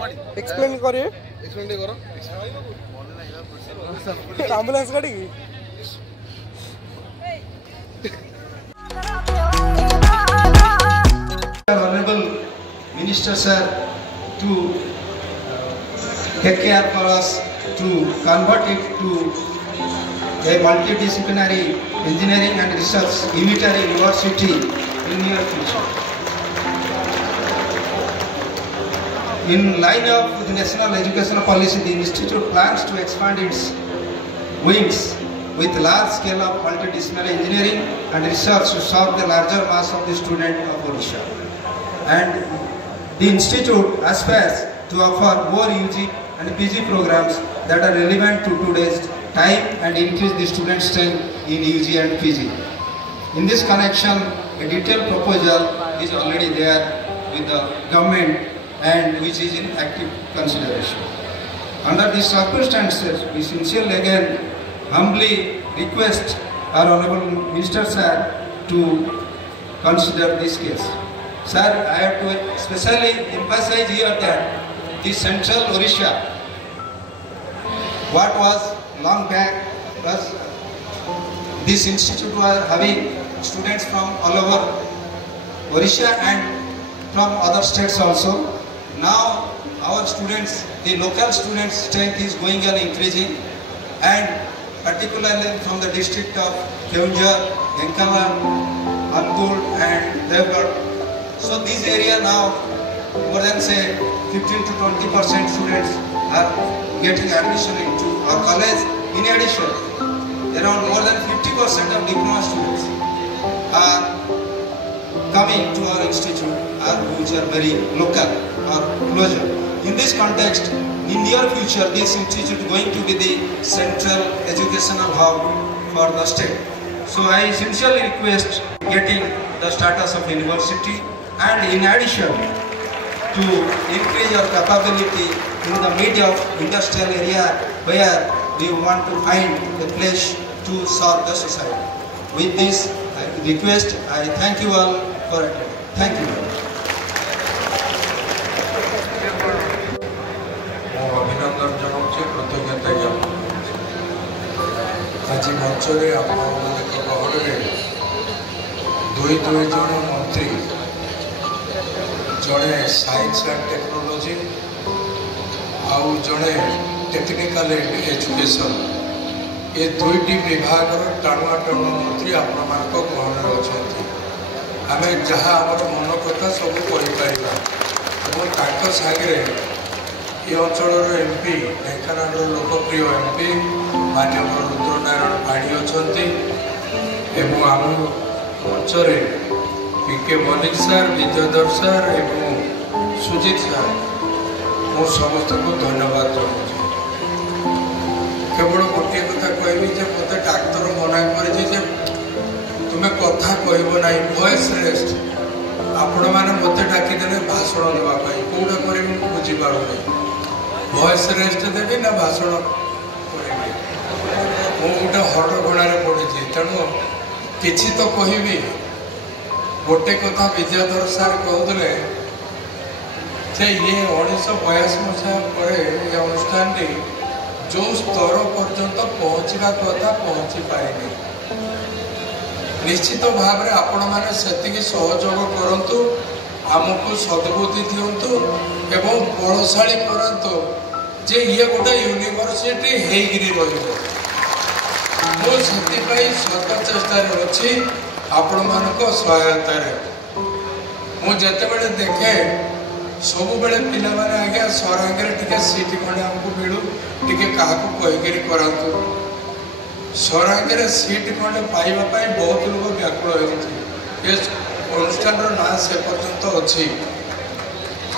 Explain करिए करो ambulance गाड़ी Honorable Minister sir to take care for us to convert it to a multidisciplinary engineering and research unitary university in near future. In line up with the national educational policy, the institute plans to expand its wings with large scale of multidisciplinary engineering and research to serve the larger mass of the student of Odisha. And the institute aspires to offer more UG and PG programs that are relevant to today's time and increase the student strength in UG and PG. In this connection, a detailed proposal is already there with the government and which is in active consideration. Under these circumstances, we sincerely again humbly request our Honorable Minister sir to consider this case. Sir, I have to especially emphasize here that the central Odisha, what was long back was this institute was having students from all over Odisha and from other states also. Now our students, the local students strength is going on increasing, and particularly from the district of Keonjhar, Denkala, Abdul and Devgarh. So this area now more than say 15 to 20% students are getting admission into our college. In addition, around more than 50% of diploma students are coming to our institute which are very local or closer. In this context, in near future, this institute is going to be the central educational hub for the state. So I sincerely request getting the status of university, and in addition to increase our capability in the mid of industrial area where we want to find a place to serve the society. With this request, I thank you all for attending. Thank you. अभिनंदन जनाऊे कृतज्ञता ज्ञापन आज मंचरे गहरे दुई दुई जन मंत्री जड़े साइंस एंड टेक्नोलॉजी आउ जड़े टेक्निकल एजुकेशन ये दुईटी विभाग टाणुआ टाणुआ मंत्री आपण ग्रहण अच्छा आम जहाँ आम मन कथा सब कहीपर सागे ये अंचल एमपी ढेंकानाल लोकप्रिय एमपी मानव रुद्रनारायण पाढ़ी अच्छा आम मंचरे पीके मलिक सार विद्याधर सार एवं सुजित सार मो समस्त को धन्यवाद जनाऊँ केवल गोटे कथा कहबी मत डाक्तर मना कर तुम्हें कथा कहब ना वॉइस रेस्ट आपण मैंने मत डाकिदे भाषण देवाई कौटा करी बुझीपार वॉइस रेस्ट देवी ना भाषण करी गोटे हरगणारे पड़ी तेणु किसी तो कहबी गोटे कथा विद्याधर सार कहते ये 1982 मसीहा पर अनुष्ठान जो स्तर पर्यंत पहुँचवा कथा पहुँची पारे निश्चित भाव में आपण मैंने से सहयोग करंतु आमको सद्बुद्धि दिंतु एवं बलशाली करंतु जे ये गोटे यूनिवर्सिटी होगी सत चेष्टा अच्छी आपण मान सहायता मुझे देखे सब बेले पिला माने आज्ञा सरांगे टिके सीट खंडे आमको मिलू टिके क्या कहीकि करातु सरांगे सीट खंडे पाइबापी बहुत लोग व्याकुल होती अनुष्ठान ना से पर्यंत अच्छी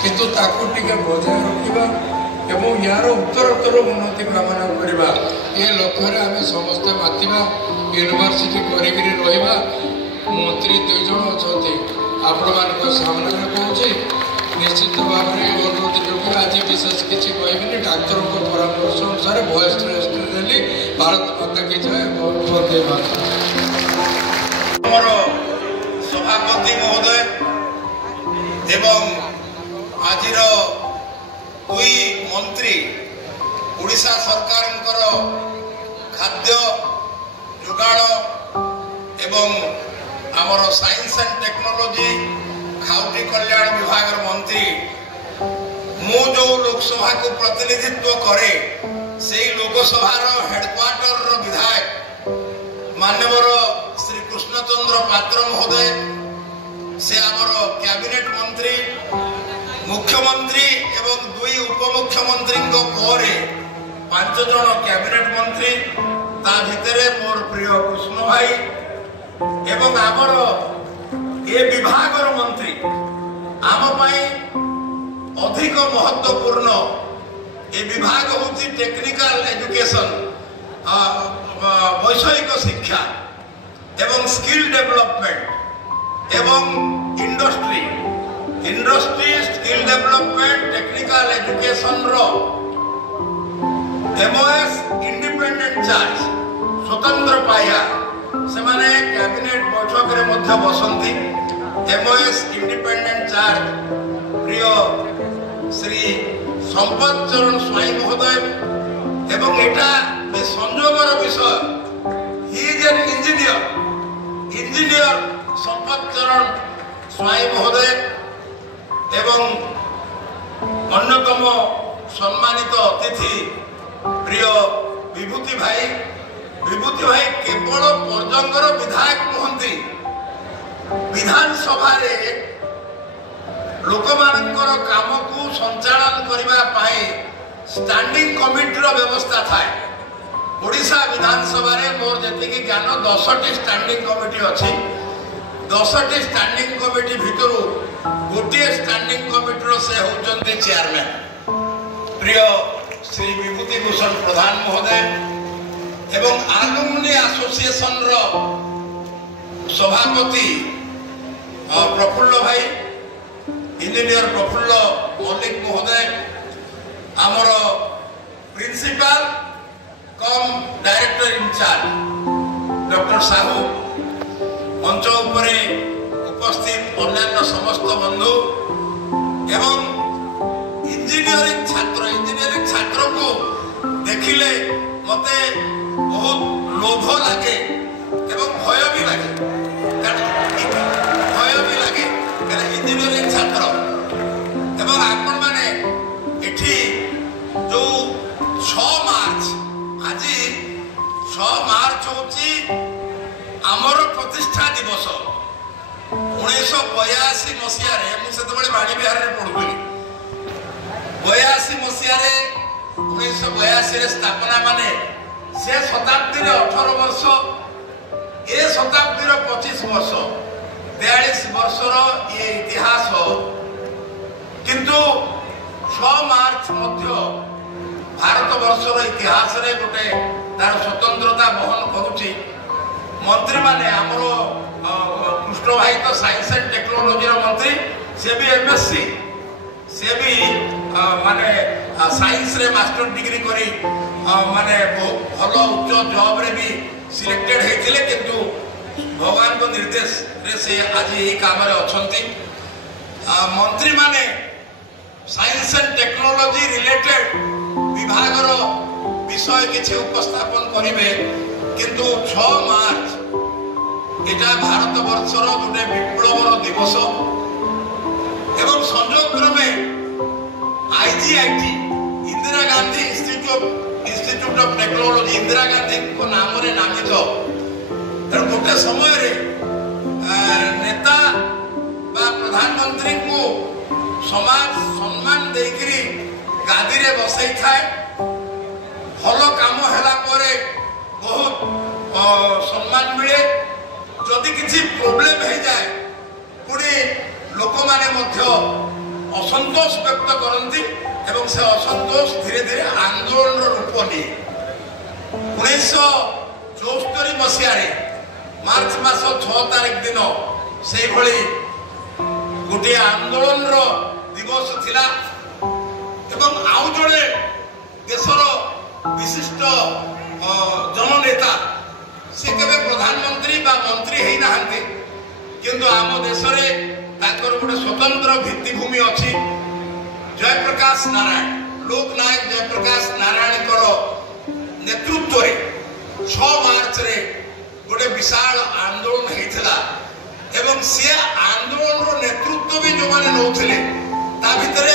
किंतु ताकू टिके बजाय रखा एवं यार उत्तरोत्तर उन्नति कामना करवा ये लक्ष्य आम समस्ते मातिबा यूनिवर्सिटी करी रहा मंत्री दुई जन अच्छा आपण मान सामने कहूँ निश्चित भाव में अनुरोध जो आज विशेष किसी कहबी डाक्तर परामर्श अनुसार वॉइस रेस्ट देली भारत माता की जय वंदे मातरम सभापति महोदय एवं आज मंत्री ओडिशा सरकार खाद्य जोगाण एवं आमर साइंस एंड टेक्नोलॉजी खाउटी कल्याण विभाग मंत्री मु जो लोकसभा को प्रतिनिधित्व करे से लोकसभा हेडक्वार्टर विधायक माननीय श्री कृष्णचंद्र पात्र महोदय से आमर कैबिनेट मंत्री मुख्यमंत्री एवं 2 उपमुख्यमंत्री परे 5 जन कैबिनेट मंत्री ता भितरे मोर प्रिय कृष्ण भाई एवं आमर ए विभाग मंत्री आम पाई अधिक महत्वपूर्ण ए विभाग होची टेक्निकल एजुकेशन वैषयिक शिक्षा एवं स्किल डेवलपमेंट एवं industry skill development technical education रो एमओएस इंडिपेंडेंट चार्ज स्वतंत्र पाया से माने कैबिनेट बैठक रे मध्य बसंती एमओएस इंडिपेंडेंट चार्ज प्रिय श्री संपत चरण स्वाई महोदय एवं एटा संयोगर विषय he is an engineer Sampat Charan Swain महोदय एवं अन्यतम सम्मानित अतिथि प्रिय विभूति भाई केवल पर्जंगर विधायक नुहंती विधानसभा रे लोक मानकर काम को संचालन करबा पाए स्टैंडिंग कमिटी रो व्यवस्था थाए ओडिशा विधानसभा रे मोर जति कि ज्ञान 10टी स्टैंडिंग कमिटी अछि 10टी स्टैंडिंग कमिटी भितरु गोटे स्टैंडिंग कमिटी रो से होचंती चेयरमैन प्रिय श्री विभूति भूषण प्रधान महोदय एवं आलुमनी एसोसिएशन रो सभापति प्रफुल्ल भाई इंजीनियर प्रफुल्ल मल्लिक महोदय आमर प्रिंसिपल कम डायरेक्टर इंचार्ज डॉक्टर साहू मंच उपरे उपस्थित अन्य समस्त बंधु एवं इंजीनियरिंग छात्र को देखिले मते बहुत लोभ लगे एवं भय भी लगे इंजीनियरिंग छात्र एवं आपण माने एठी जो 6 मार्च आज 6 मार्च होची आमर प्रतिष्ठा दिवस 1982 मसिया रे मु सेते बळे बाणी बिहार रे पढुली 82 मसिया रे 1982 रे स्थापना माने से शताब्दी रे 18 वर्ष ए शताब्दी रे 25 वर्ष 42 वर्षर ये इतिहास किंतु 6 मार्च मध्य भारत वर्षर इतिहास रे गोटे तार स्वतंत्रता बहन करुची मंत्री माने हमरो कृष्ण भाई तो साइंस एंड टेक्नोलॉजी रो मंत्री से भी एमएससी से भी माने साइंस रे मास्टर डिग्री करी माने बहुत भलो उच्च जॉब रे भी सिलेक्टेड हेतिले किंतु भगवान को निर्देश रे से आज ये काम रे अछंती मंत्री माने साइंस एंड टेक्नोलॉजी रिलेटेड विभाग रो विषय किछि उपस्थापन करिवे किंतु 6 मार्च एटा भारत वर्षर गोटे विप्लवर दिवस एवं संयोग क्रमे IGIT Indira Gandhi institute of technology Indira Gandhi को नाम रे नामित गोटे समय रे नेता बा प्रधानमंत्री को समाज सम्मान देकरी गादी रे बसई थाए भलो काम हैला परे बहुत सम्मान मिले जदि किसी प्रॉब्लम हो जाए पुणी लोक माने मध्य असंतोष व्यक्त करती एवं से असंतोष धीरे धीरे आंदोलन रूप निए 1974 मसीह मार्च मास 6 तारिख दिन से गोटे आंदोलन दिवस थिला एवं आउ जड़े देशर विशिष्ट जननेता से केबे प्रधानमंत्री बा मंत्री हेई नाहंती किंतु आम देश रे ताकर गोटे स्वतंत्र भित्तिभूमि अछि जयप्रकाश नारायण लोकनायक जयप्रकाश नारायण नेतृत्व 6 मार्च रे गोटे विशाल आंदोलन होता एवं सी आंदोलन नेतृत्व भी जो मैंने नौले ता भितर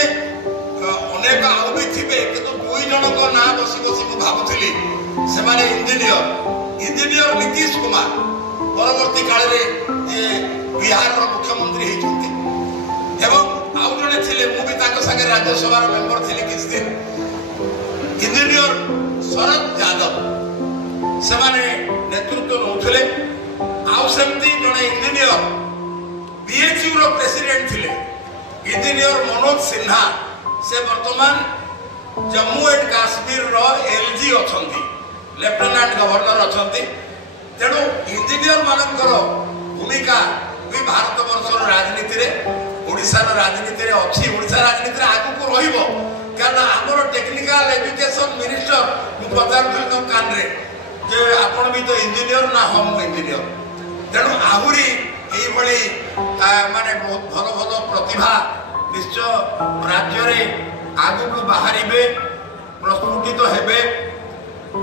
अनेक आउ भी थे कि 2 जन को ना बसी बसी भावुली से इंजीनियर नीतीश कुमार परवर्ती काल बिहार मुख्यमंत्री होती आउ जड़े थे मुझे सागे राज्यसभा मेंबर थे किछ दिन इंजीनियर शरद यादव से नेतृत्व नौले आमती जड़े इंजीनियर बीएचयू रो प्रेसिडेंट थे इंजीनियर मनोज सिन्हा से वर्तमान जम्मू एंड काश्मीर रो एलजी अछंती लेफ्टिनेंट गवर्नर अछंती तेणु इंजीनियर मानकर भूमिका भी भारत वर्षर राजनीति रे ओडिशार राजनीति रे अछि ओडिशा राजनीति रे आगु को रहिबो कारण हमर टेक्निकल एजुकेशन मिनिस्टर मु पचार दिन कान रे जे आपण भी तो इंजीनियर ना हम इंजीनियर तेणु आहुरी एई भली माने बहुत भलो भलो प्रतिभा निश्चय राज्य रे आगु को बाहरिबे प्रस्फुटित हेबे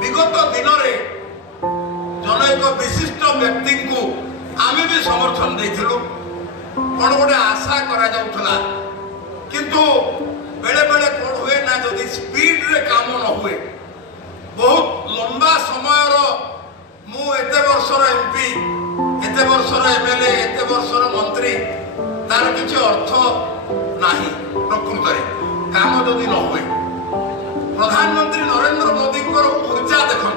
विगत दिन रे जन एक विशिष्ट व्यक्ति को आम भी समर्थन देथिलु कौन गोटे आशा करा जाउथला किंतु बेले बेले कौन हुए ना जदि स्पीड रे काम न हुए बहुत लंबा समय मु एते वर्षर एमपी एते वर्षर एमएलए एते वर्षर मंत्री तार किछि अर्थ नाही प्रकृत रे काम जदि न हुए प्रधानमंत्री नरेंद्र मोदी ऊर्जा देखो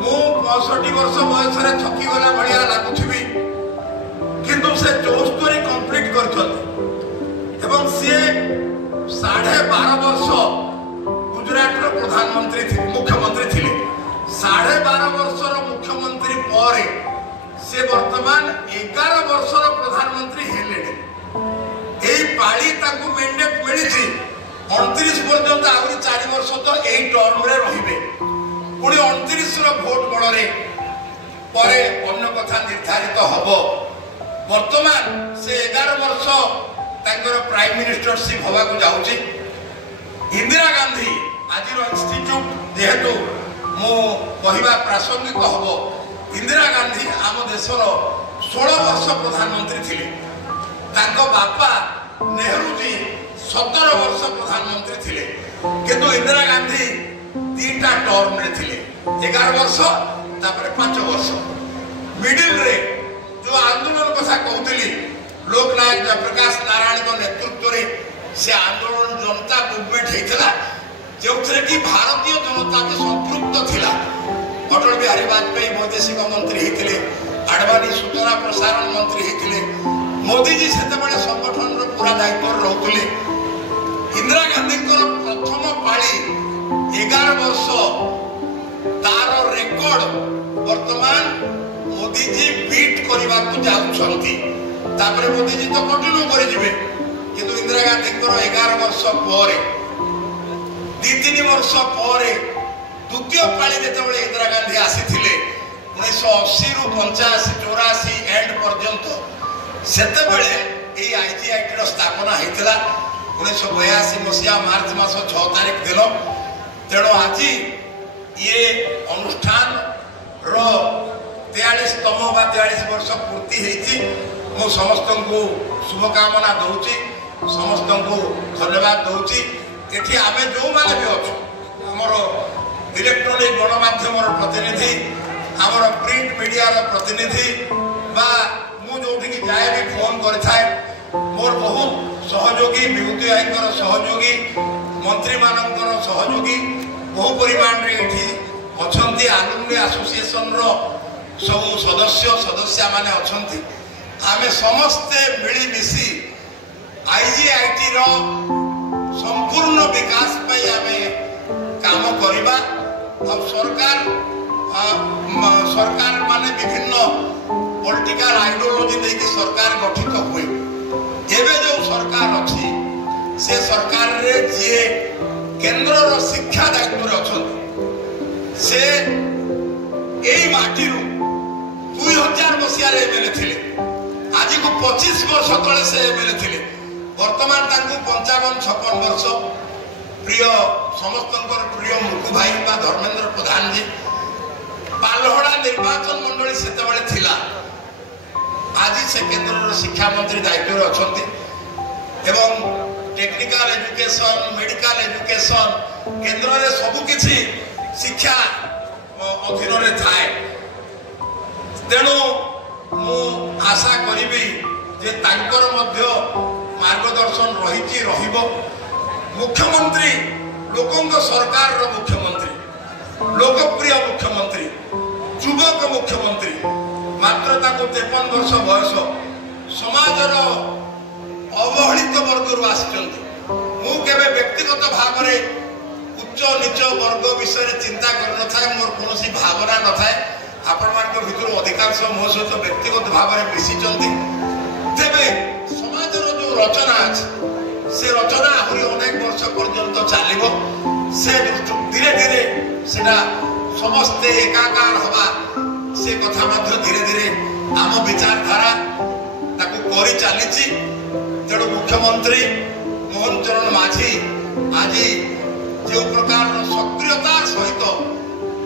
मु 65 वर्ष बयस थकी गला भाया लगुथि किंतु से 74 कंप्लीट कर सी 12.5 वर्ष गुजरात प्रधानमंत्री मुख्यमंत्री थे 12.5 वर्षर मुख्यमंत्री पर से वर्तमान 11 वर्षर प्रधानमंत्री हेले पाली मेंडेट मिली 29 पर्यंत आहरी 4 वर्ष तो यही टर्म रे रहिबे पुणी 29 भोट बल परे अन्य कथा निर्धारित हब वर्तमान से 11 वर्ष तांकर प्राइम मिनिस्टरशिप हवा को जाउची इंदिरा गांधी आज इंस्टीट्यूट जेहेतु मो कहवा प्रासंगिक हब इंदिरा गांधी आम देशर 16 वर्ष प्रधानमंत्री थिले तांको बापा नेहरू जी 17 वर्ष प्रधानमंत्री थिले किंतु इंदिरा गांधी 2टा टर्म रे थिले 11 वर्ष तापर 5 वर्ष मिडिल रे जो आंदोलन कथा कहउतली लोकनायक जयप्रकाश नारायण को नेतृत्व रे से आंदोलन जनता मूवमेंट हेतला जोथरे कि भारतीय जनता के संपृक्त थिला अटल बिहारी वाजपेयी वैदेशिक मंत्री हेतिले आडवाणी सूचना प्रसारण मंत्री हेतिले मोदी जी सेते बळे संगठन रो पूरा दायित्व रहउतले इंदिरा गांधी प्रथम पाली 11 वर्ष तार रेकर्ड वर्तमान मोदी जी बीट करने को जाऊँगी मोदी जी तो कंटिन्यू करेंगे किंतु इंदिरा गांधी 11 वर्ष पर 2-3 वर्ष पर द्वितीय पाली जो इंदिरा गांधी आसी 1980 रु 85-84 एंड पर्यंत से आईजीआईटी स्थापना होता 1982 मसीहा मार्च मास 6 तारिख दिन तेणु आज ये अनुष्ठान रो 43तम बा 43 वर्ष पूर्ति होती मु समस्त को शुभकामना दूची समस्त को धन्यवाद दूची एठी आमे जो माने भी अच्छु हमर इलेक्ट्रॉनिक गणमाध्यम प्रतिनिधि हमर प्रिंट मीडिया प्रतिनिधि बा मु जोठी की जाए भी फोन करथाय मोर बहुत सहयोगी विभूति आईकर सहयोगी मंत्री मानकर सहयोगी बहु परिमाण रे एठी अछंती आलुमनी एसोसिएशन रो सब सदस्य माने अछंती आमे समस्ते मिली मिसी आईजीआईटी रो संपूर्ण विकास पई आमे काम करिबा अब सरकार माने विभिन्न पॉलिटिकल आइडियोलॉजी देकी सरकार गठित हुए एबे जो सरकार अछि से सरकार रे जे केंद्र रो शिक्षा दायित्व रे अछंती से एई माटी रो 2000 मसिया रे एमएलए थिले आज को 25 वर्ष तले से एमएलए थिले वर्तमान तांकु 55-56 वर्ष प्रिय समस्त प्रिय मुकु भाई बा धर्मेंद्र प्रधान जी पालहड़ा निर्वाचन मंडली सेतबेले थिला आज से केंद्र शिक्षा मंत्री दायित्व अच्छा एवं टेक्निकल एजुकेशन मेडिकल एजुकेशन केंद्र रे सब किछि शिक्षा अधीन रे थाए तेणु मु आशा करिबी जे तांकर मध्य मार्गदर्शन रहिछि रहिबो मुख्यमंत्री लोकंक सरकार रो मुख्यमंत्री लोकप्रिय मुख्यमंत्री युवक मुख्यमंत्री मात्र ताको 53 वर्ष बयस समाजर अवहेलित वर्ग आसिचंती मु केबे व्यक्तिगत भाव में उच्च नीच वर्ग विषय चिंता कर न थाए मोर कोनोसी भावना न थाए आपण मान भितर अधिकांश मो सहित व्यक्तिगत भाव में मिशिचंती तेबे समाजर जो रचना अछि से रचना आहुरी अनेक वर्ष पर्यंत चलिबो से धीरे धीरे सेटा समस्ते एकाकार हवा से कथा मध्य धीरे धीरे आम विचारधारा ताकू करी चलीची तेणु मुख्यमंत्री मोहन चरण माझी आज जो प्रकार सक्रियतार सहित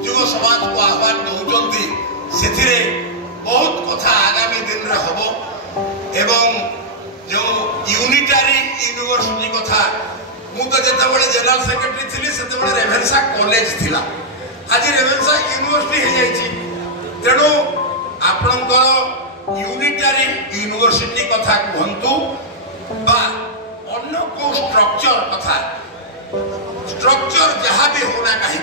युव समाज को आह्वान दौरान से बहुत कथा आगामी दिन में हम एवं जो यूनिटारी यूनिवर्सिटी कथा मु तो जेतेबेले जनरल सेक्रेटरी थिली सेतेबेले रेभेन्सा कॉलेज थिला आज रेभेन्सा यूनिवर्सिटी हो जाइछि तेणु आपणकर यूनिटारी यूनिवर्सिटी कथा कहंतु बा अन्य को स्ट्रक्चर कथा स्ट्रक्चर जहाँ भी होना कहीं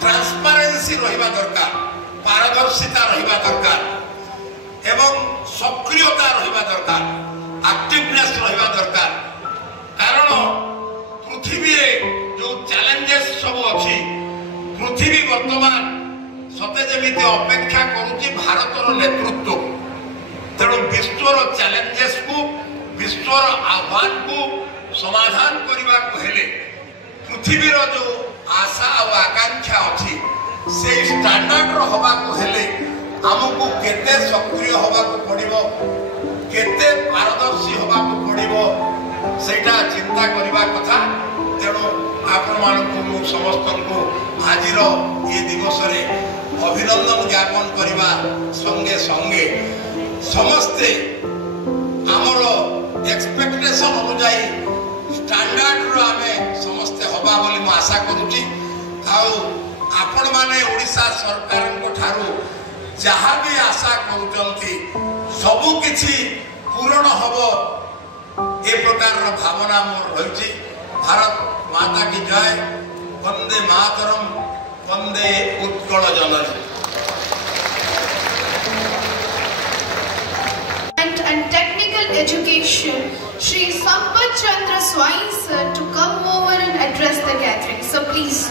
ट्रांसपेरेंसी रहिबा दरकार पारदर्शिता रहिबा दरकार एवं सक्रियता रहिबा दरकार एक्टिवनेस रहिबा दरकार कारण पृथ्वी रे जो चैलेंजेस सब अछि पृथ्वी वर्तमान सते जेमिति अपेक्षा करूची भारतर नेतृत्व तेणु विश्वर चैलेंजेस को विश्वर आह्वान को समाधान करने को हेले पृथ्वी रो जो आशा और आकांक्षा अच्छी से स्टैंडर्ड हवा को हेले हमको केते सक्रिय हवा को पड़िबो केते पारदर्शी हवा को पड़िबो सेटा चिंता करबा कथा तेणु आपण मानकु मु समस्त को आजिर ये दिवस रे अभिनंदन ज्ञापन करबा संगे संगे समस्ते आमर एक्सपेक्टेशन अनुसार स्टैंडर्ड रो आमे समस्ते हवा बोली मु आशा करूची आउ आपण माने ओडिशा सरकार को ठारू जहाँ भी आशा करूचंती सबु किछि पूर्ण हबो ए प्रकार रो भावना मोर रहिछि भारत माता की जय वंदे मातरम वंदे उत्कल जननी and technical education, Shri Sampat Chandra Swai sir, to come over and address the gathering. So please.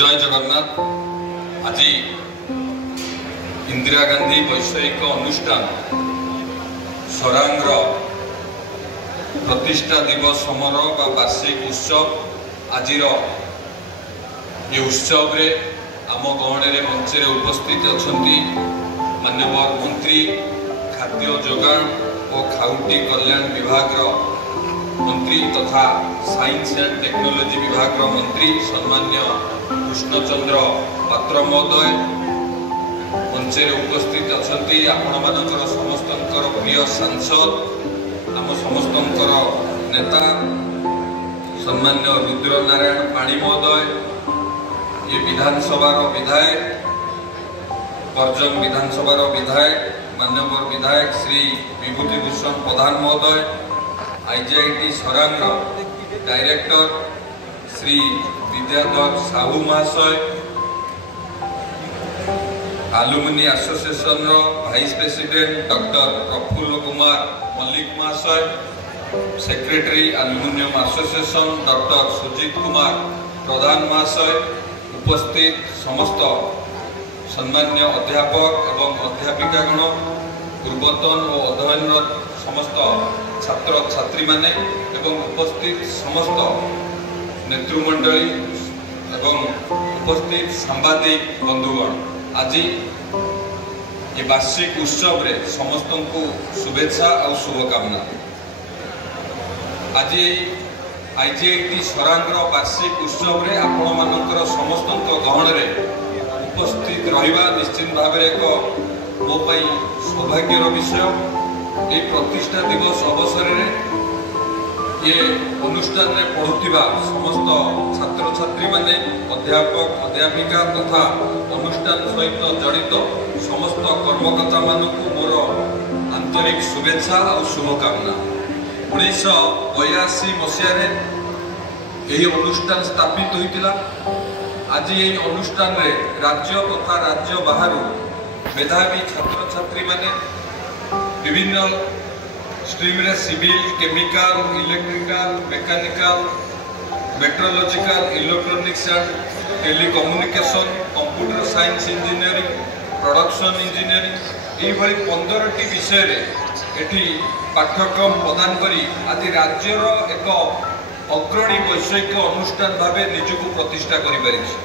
जय जगन्नाथ। आज इंदिरा गांधी वैषयिक अनुष्ठान स्वरांग्र प्रतिष्ठा दिवस समारोह बा वार्षिक उत्सव आज ये उत्सव रे आम गहणे मंच रे उपस्थित अछंती माननीय मंत्री खाद्य जोगाण और खाउटी कल्याण विभाग मंत्री तथा साइंस एंड टेक्नोलॉजी विभाग मंत्री सम्मान्य कृष्णचंद्र पात्र महोदय मंच रे उपस्थित अछंती आपण मानकर समस्तंकर प्रिय सांसद आम समस्तंकर नेता सम्मान्य रुद्र नारायण पाणी महोदय ये विधानसभा विधायक परजंग विधानसभा विधायक माननीय विधायक श्री विभूति भूषण प्रधान महोदय आईजीआईटी सरांग डायरेक्टर श्री विद्याधर साहू महाशय alumni association vice president doctor Prafulla Kumar Mallik महाशय secretary aluminium association doctor Sujit Kumar Pradhan महाशय उपस्थित समस्त सम्मान्य अध्यापक एवं अध्यापिकागण पूर्वतन और अध्ययनरत समस्त छात्र छात्री माने एवं उपस्थित समस्त नेतृमंडली एवं उपस्थित सांबादिक बंधुगण आज ये वार्षिक उत्सव रे समस्त को शुभेच्छा और शुभकामना। आज आईजीआईटी सरांगर वार्षिक उत्सव रे आपण मानकर समस्त गहन रे उपस्थित रहिबा निश्चित भाव एक मो पई सौभाग्यर विषय। ये प्रतिष्ठा दिवस अवसर रे ये अनुष्ठान में पढ़ुवा समस्त छात्र छात्री माने अध्यापक अध्यापिका तथा अनुष्ठान सहित जड़ित समस्त कर्मकर्ता मानक मोर आंतरिक शुभेच्छा और शुभकामना। 1982 मसीह यही अनुष्ठान स्थापित होता। आज ये अनुष्ठान रे राज्य तथा राज्य बाहर मेधावी छात्र छात्री माने विभिन्न स्ट्रीम रे civil chemical electrical mechanical metallurgical electronics and telecommunication computer science engineering production engineering ये 15टी विषय रे एठी पाठ्यक्रम प्रदान करी आज राज्यर एक अग्रणी वैषयिक अनुष्ठान भावे निजको प्रतिष्ठा करि पारिछि।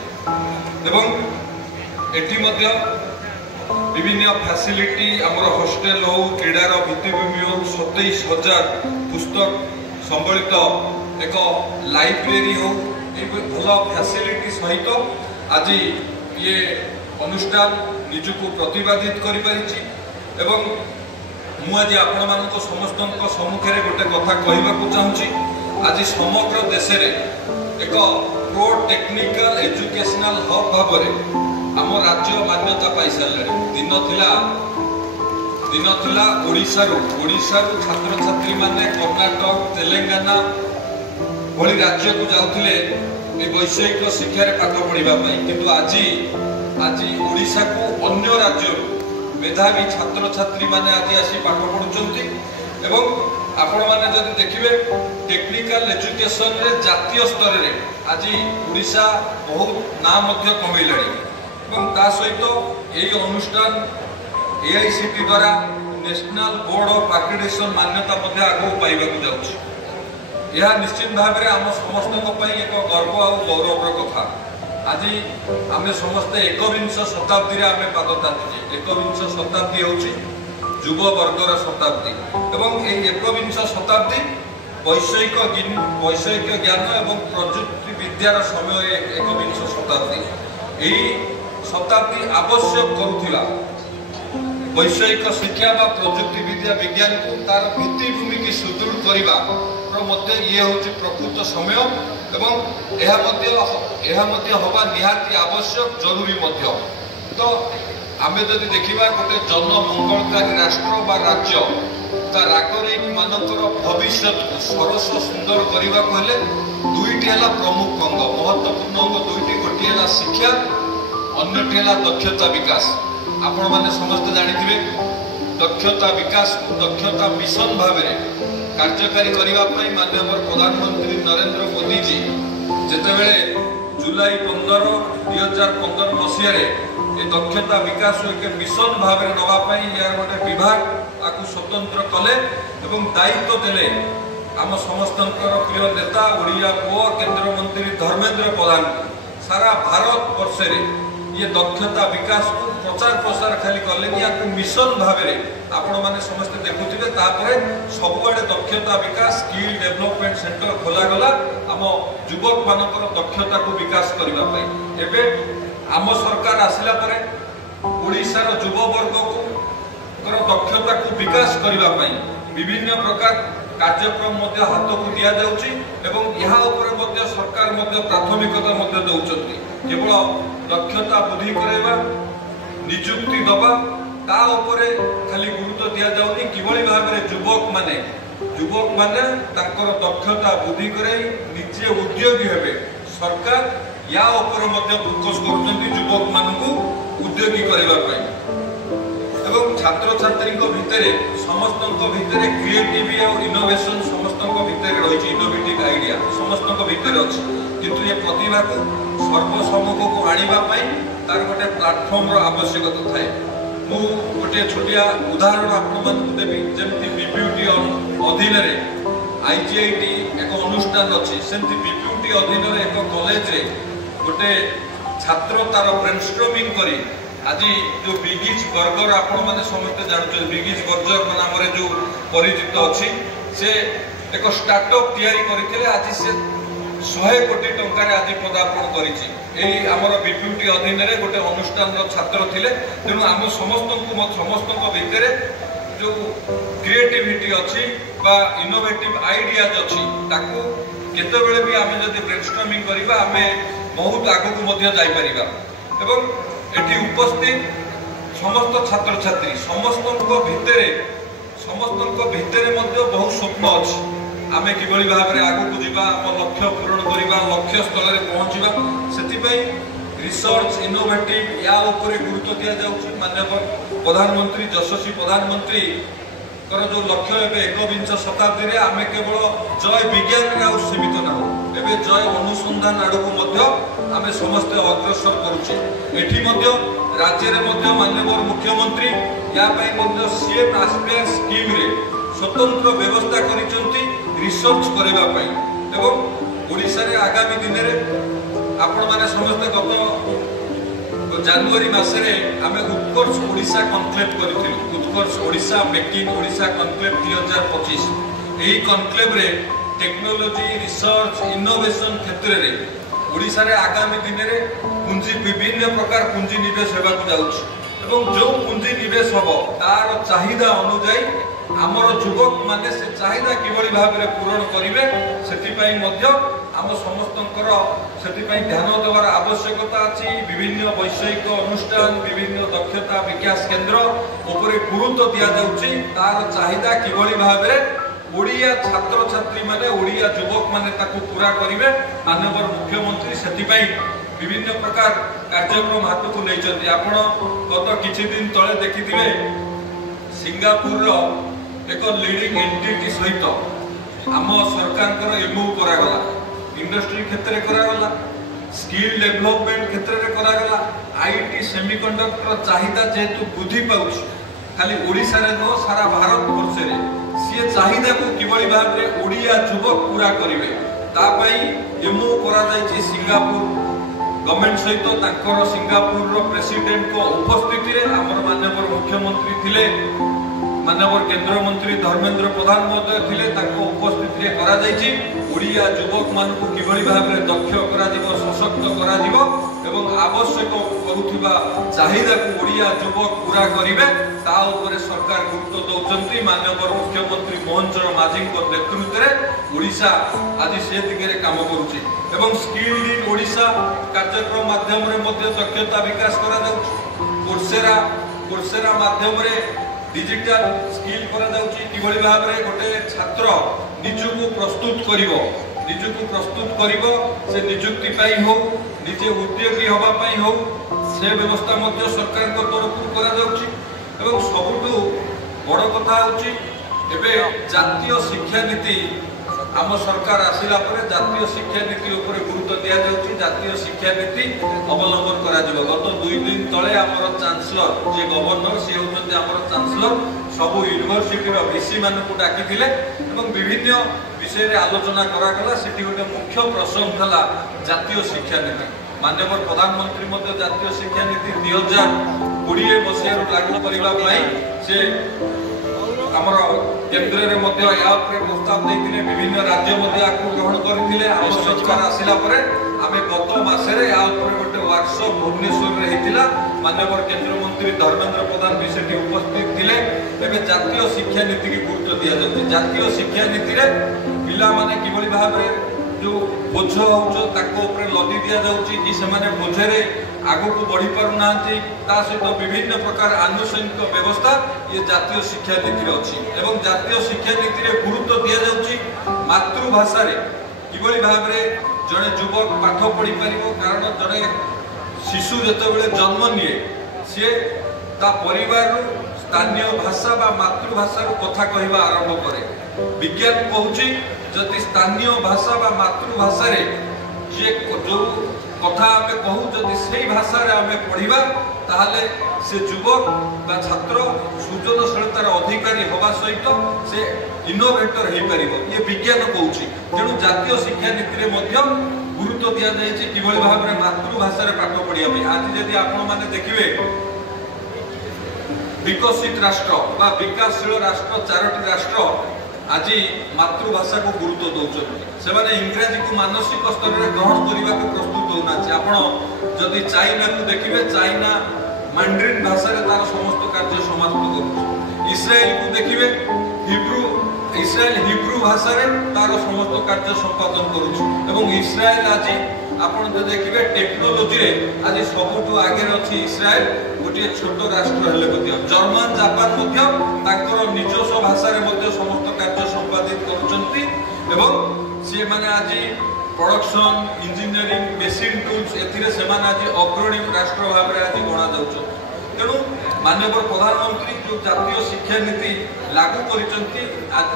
एवं एठी मध्य विभिन्न फैसिलिटी आमर हॉस्टेल हो क्रीडार भित्तिभूमि हो 27,000 पुस्तक संबलित एक लाइब्रेरी हो भल फैसिलिटी सहित आज ये अनुष्ठान निजको प्रतिपादित कर पारिछि। एवं मु आज आपण मानको समस्त सम्मुखें गोटे कथा कहवाक चाहूँगी। आज समग्र देश रे एक प्रो टेक्निकल एजुकेशनल हब भाव में आम राज्य मान्यता पाई सारे दिन थिला ओडिशा छात्र छात्री माने कर्नाटक तेलंगाना भली राज्य को जाउथिले ए वैषयिक शिक्षा रे पाठ पढ़िबा पई, किंतु आज ओडिशा को अन्य राज्य मेधावी छात्र छात्री माने आज आसी पाठ पढ़ुचंती। एवं आपण माने जदि देखिबे टेक्निकल एजुकेशन रे जातीय स्तर रे आज ओडिशा बहुत नाम मध्य कमैलाणी। एवं ता सहित यही अनुष्ठान एआईसीटी द्वारा नेशनल बोर्ड ऑफ एक्रेडिटेशन मान्यता आगू पाइबाकू जाउछि। यह निश्चित भाव में आम समस्त एक गर्व और गौरवर कथा। आज आम समस्ते 21 शताब्दी आम पाद तांचे। 21 शताब्दी हूँ युव वर्गर शताब्दी एवं 21 शताब्दी वैषयिक ज्ञान एवं प्रजुक्ति विद्यार समय 21 शताब्दी। यही शताब्दी आवश्यक करुथिला वैषयिक शिक्षा व प्रजुक्ति विद्या विज्ञान को तार भित्तिभूमि की सुदृढ़ करबा ये हूँ प्रकृत समय एवं यह हवा निहाती आवश्यक जरूरी मध्य। तो आम जदि देखा गोटे जनमंगलकारी राष्ट्र बा राज्य तार नागरिक मानकर भविष्य को सरस सुंदर करने को हेले दुईटी है प्रमुख अंग महत्वपूर्ण अंग दुईटी। गोटे है शिक्षा अन्यटी है दक्षता विकास। आपण माने समस्त जानिथिबे दक्षता विकास को दक्षता मिशन भाव में कार्यकारी करने माननीय प्रधानमंत्री नरेंद्र मोदी जी जितेबले जुलाई 15, 2015 मसीह ये दक्षता विकास एक मिशन भाव में नापी यार गोटे विभाग आपको स्वतंत्र कले एवं दायित्व देले आम समस्त प्रिय नेता ओडिया पुओ केंद्र मंत्री धर्मेंद्र प्रधान सारा भारत वर्ष ये दक्षता विकास को प्रचार प्रसार खाली कले कि मिशन भाव में आपण मैंने समस्ते देखुवे। सबुआड़े दक्षता विकास स्किल डेवलपमेंट सेंटर खोलागला आम युवक मानकर दक्षता को विकास करने। आम सरकार आसला परे ओडिशार युव वर्ग को दक्षता को विकास करने विभिन्न प्रकार कार्यक्रम हाथ को दि जाउछि एवं यहाँ उपरे सरकार प्राथमिकता दौरान केवल दक्षता वृद्धि करवा निजुक्ति दबा ता उपरे खाली गुरुत्व दि जाउनी किभली भाव में युवक माने तांकर दक्षता वृद्धि करे निजे उद्योगी हेबे। सरकार या ऊपर फोकस करुछन्ति युवक मानकु उद्योगी करबा पई एवं छात्र छात्री भितर समस्त भितर क्रिएटिविटी और इनोवेशन समस्त भितर रही इनोवेटिव आइडिया समस्त भितर अच्छी, किंतु ये प्रतिभा को सर्वसम्मुख को आने तार गोटे प्लाटफर्म आवश्यकता थाए। मु गोटे छोटिया उदाहरण आपण देवी जमी बीपीयूटी अधीन आईजीआईटी एक अनुष्ठान अच्छी सेमती बीपीयूटी अधीन एक कॉलेज रे गोटे छात्र तार ब्रेनस्टॉर्मिंग करी आज जो बिगिज बर्गर आपण मैंने समस्त जानते बिगिज बर्गर नाम जो परिचित अच्छी से एक स्टार्टअप तैयारी करते आज से 100 कोटी टंकार आज पदार्पण कर बीपीयूटी अधीन में गोटे अनुष्ठान छात्र थे तेणु आम समस्त भितर जो क्रिएटिविटी अच्छी बा इनोवेटिव आइडियाज अच्छी ताकू केतबेले भी आम जब ब्रेनस्टॉर्मिंग करबा आमे बहुत आगू एवं एटी उपस्थित समस्त छात्र छात्री समस्त भितर बहुत स्वप्न अच्छी आमे किभली भाव में आगू जावा आम लक्ष्य पूरण करवा लक्ष्य स्थल में पहुँचा से रिसर्च इनोवेटिव या उपरे गुरुत्व दि जाऊँ माननीय प्रधानमंत्री यशस्वी प्रधानमंत्री जो लक्ष्य एवं एकविंश शताब्दी में आम केवल जय विज्ञान में सीमित ना एवं जय अनुसंधान आड़क आम समस्ते अग्रसर करुचे एठी राज्य में माननीय मुख्यमंत्री या सीएम आस्पिरेंट स्कीम रे स्वतंत्र व्यवस्था करिसेंती रिसर्च करबा एवं ओडिशा रे आगामी दिन में आपण माने समस्ते गत जनवरी मासरे आमे उत्कर्ष ओडिशा कनक्लेव करिथिलु Utkarsh Odisha make in Odisha conclave 2025 एही कनक्लेव रे टेक्नोलॉजी रिसर्च इनोवेशन क्षेत्र रे ओडिशा रे आगामी दिन में पुंजी विभिन्न प्रकार पुंजी निवेश होगा जाउछ एवं जो पुंजी निवेश हम तार चाहिदा अनुଯାयी आमर युवक माने से चाहिदा किभली भाव में पूरण करेंगे से आम समस्तंकर से ध्यान देवार आवश्यकता अच्छी विभिन्न वैषयिक अनुष्ठान विभिन्न दक्षता विकास केन्द्र उपरे गुरुत्व दि जाउछि तार चाहिदा किभली भाव में ओडिया छात्र छात्री माने ओडिया युवक माने ताकू पूरा करेंगे माननीय मुख्यमंत्री से विभिन्न प्रकार कार्यक्रम हाथ को नहीं आपण गत किछि दिन तले देखिथिबे सिंगापुर एक लीडिंग एंटिटी सहित आम सरकार एमओ करागला इंडस्ट्री क्षेत्र करागला स्किल डेवलपमेंट क्षेत्र में करागला आईटी सेमीकंडक्टर चाहिदा जेहेतु वृद्धि पाउछ खाली ओडिशा रे न सारा भारत वर्ष रे सी चाहिदा को किभली भाव में ओडिया युवक पूरा करेंगे तापाई एमओ करा जायछि सिंगापुर गवर्नमेंट सहित तांकर सिंगापुर प्रेसिडेंट को उपस्थिति रे हमर माननीय मुख्यमंत्री थिले माननीय केंद्र मंत्री धर्मेंद्र प्रधान महोदय थिले तांको उपस्थिति रे करा जायछि ओडिया युवक मान को किभली भाव में दक्ष करा दिबो सशक्त करा दिबो एवं आवश्यक करूथिबा चाहिदा को ओडिया युवक पूरा करिवे ता ऊपर सरकार गुरुत्व दउचंती माननीय मुख्यमंत्री मोहन चरण माझी को नेतृत्व रे ओडिशा आज से दिगरे काम करूछि एवं स्किल इन ओडिशा कार्यक्रम माध्यम रे मध्ये दक्षता विकास करा जाउछि कोर्सेरा माध्यम रे डिजिटल स्किल करा जाउछि किभली भाव रे गोटे छात्र निजुको प्रस्तुत करिवो से नियुक्ति पाई हो निजे उद्योगी होबा पाई हो से व्यवस्था मध्ये सरकार को तरफ करा जाउछि एवं सबुठु बड़ कथा होछि एबे जातीय शिक्षा नीति आम सरकार आसिला परे जातीय शिक्षा नीति ऊपर गुरुत्व दिया जाउछि जातीय शिक्षा नीति अवलंबन करा जिवो गत 2 दिन तळे हमर चांसलर जे गवर्नर से होते हमर चांसलर सब यूनिवर्सिटी रो वीसी मान को डाकी थिले एवं विभिन्न विषय रे आलोचना करा गला सेठी गोटे मुख्य प्रसंग थला जातीय शिक्षा नीति माननीय प्रधानमंत्री मध्य जातीय शिक्षा नीति 2020 मसिया लागू करबा पई से हमर केंद्र रे मध्य या ऊपर प्रस्ताव देथिले विभिन्न राज्य मध्य आकु ग्रहण करथिले हम सरकार आसिला परे आमे गत मासे रे या ऊपर गोटे वर्कशॉप भुवनेश्वर रे हेतिला माननीय केंद्र मंत्री धर्मेंद्र प्रधान भी सेठी उपस्थित थिले एबे जातीय शिक्षा नीति की गुरुत्व दिया जाते जातीय शिक्षा नीति रे पिला माने किभली भाव रे जो बोझ होउछ ताको ऊपर लदी दिया जाउची कि से माने बोझे रे आगु को बढ़ी पारु नांती ता सहित विभिन्न प्रकार आनुषंगिक व्यवस्था ये जातीय शिक्षा नीति रे अछि एवं जातीय शिक्षा नीति रे गुरुत्व दिया जाउची मातृभाषा रे किभली भाव रे जने युवक पाठ पढ़ी पारिबो कारण जने शिशु जते बेले जन्म निये से ता परिवार रो स्थानीय भाषा बा मातृभाषा रो कथा कहबा आरंभ करे विज्ञान कहूची जति स्थानीय भाषा बा मातृभाषा रे जे जो कथा आमे कहू जति सेही भाषा रे आमे पढ़िबा ताहाले से युवक बा छात्र सृजनशीलतार अधिकारी होबा सहित से इनोवेटर हे परिबो ये विज्ञान कहूची तेणु जातीय शिक्षा नीति रे मध्य गुरुत्व दिया जायछि किभली भाव रे मातृभाषा रे पाठ पढ़िया आज यदि आपण माने देखिबे विकसित राष्ट्र बा विकासशील राष्ट्र 4टी राष्ट्र आज मातृभाषा को गुरुत्व दौरान से इंग्राजी को मानसिक स्तर में ग्रहण करने को प्रस्तुत होना। आप जदि चाइना को देखिए चाइना मैंड्रिन भाषा तार समस्त कार्य समाप्त कर। इस्राएल को देखिए इस्राएल हिब्रू भाषा तार समस्त कार्य संपादन करुँ। इस्राएल आज आपण देखिए टेक्नोलोजी रे आज सबुठ आगे अच्छी इस्राएल गोटे छोट राष्ट्र हेले जर्मन जापान निजस्व भाषा समस्त कार्य संपादित कर आज प्रोडक्शन इंजीनियरिंग मेसीन टूल्स ए आज अग्रणी राष्ट्र भाव में आज गणा जा। तेणु माननीय प्रधानमंत्री जो जातीय शिक्षा नीति लागू करिसंती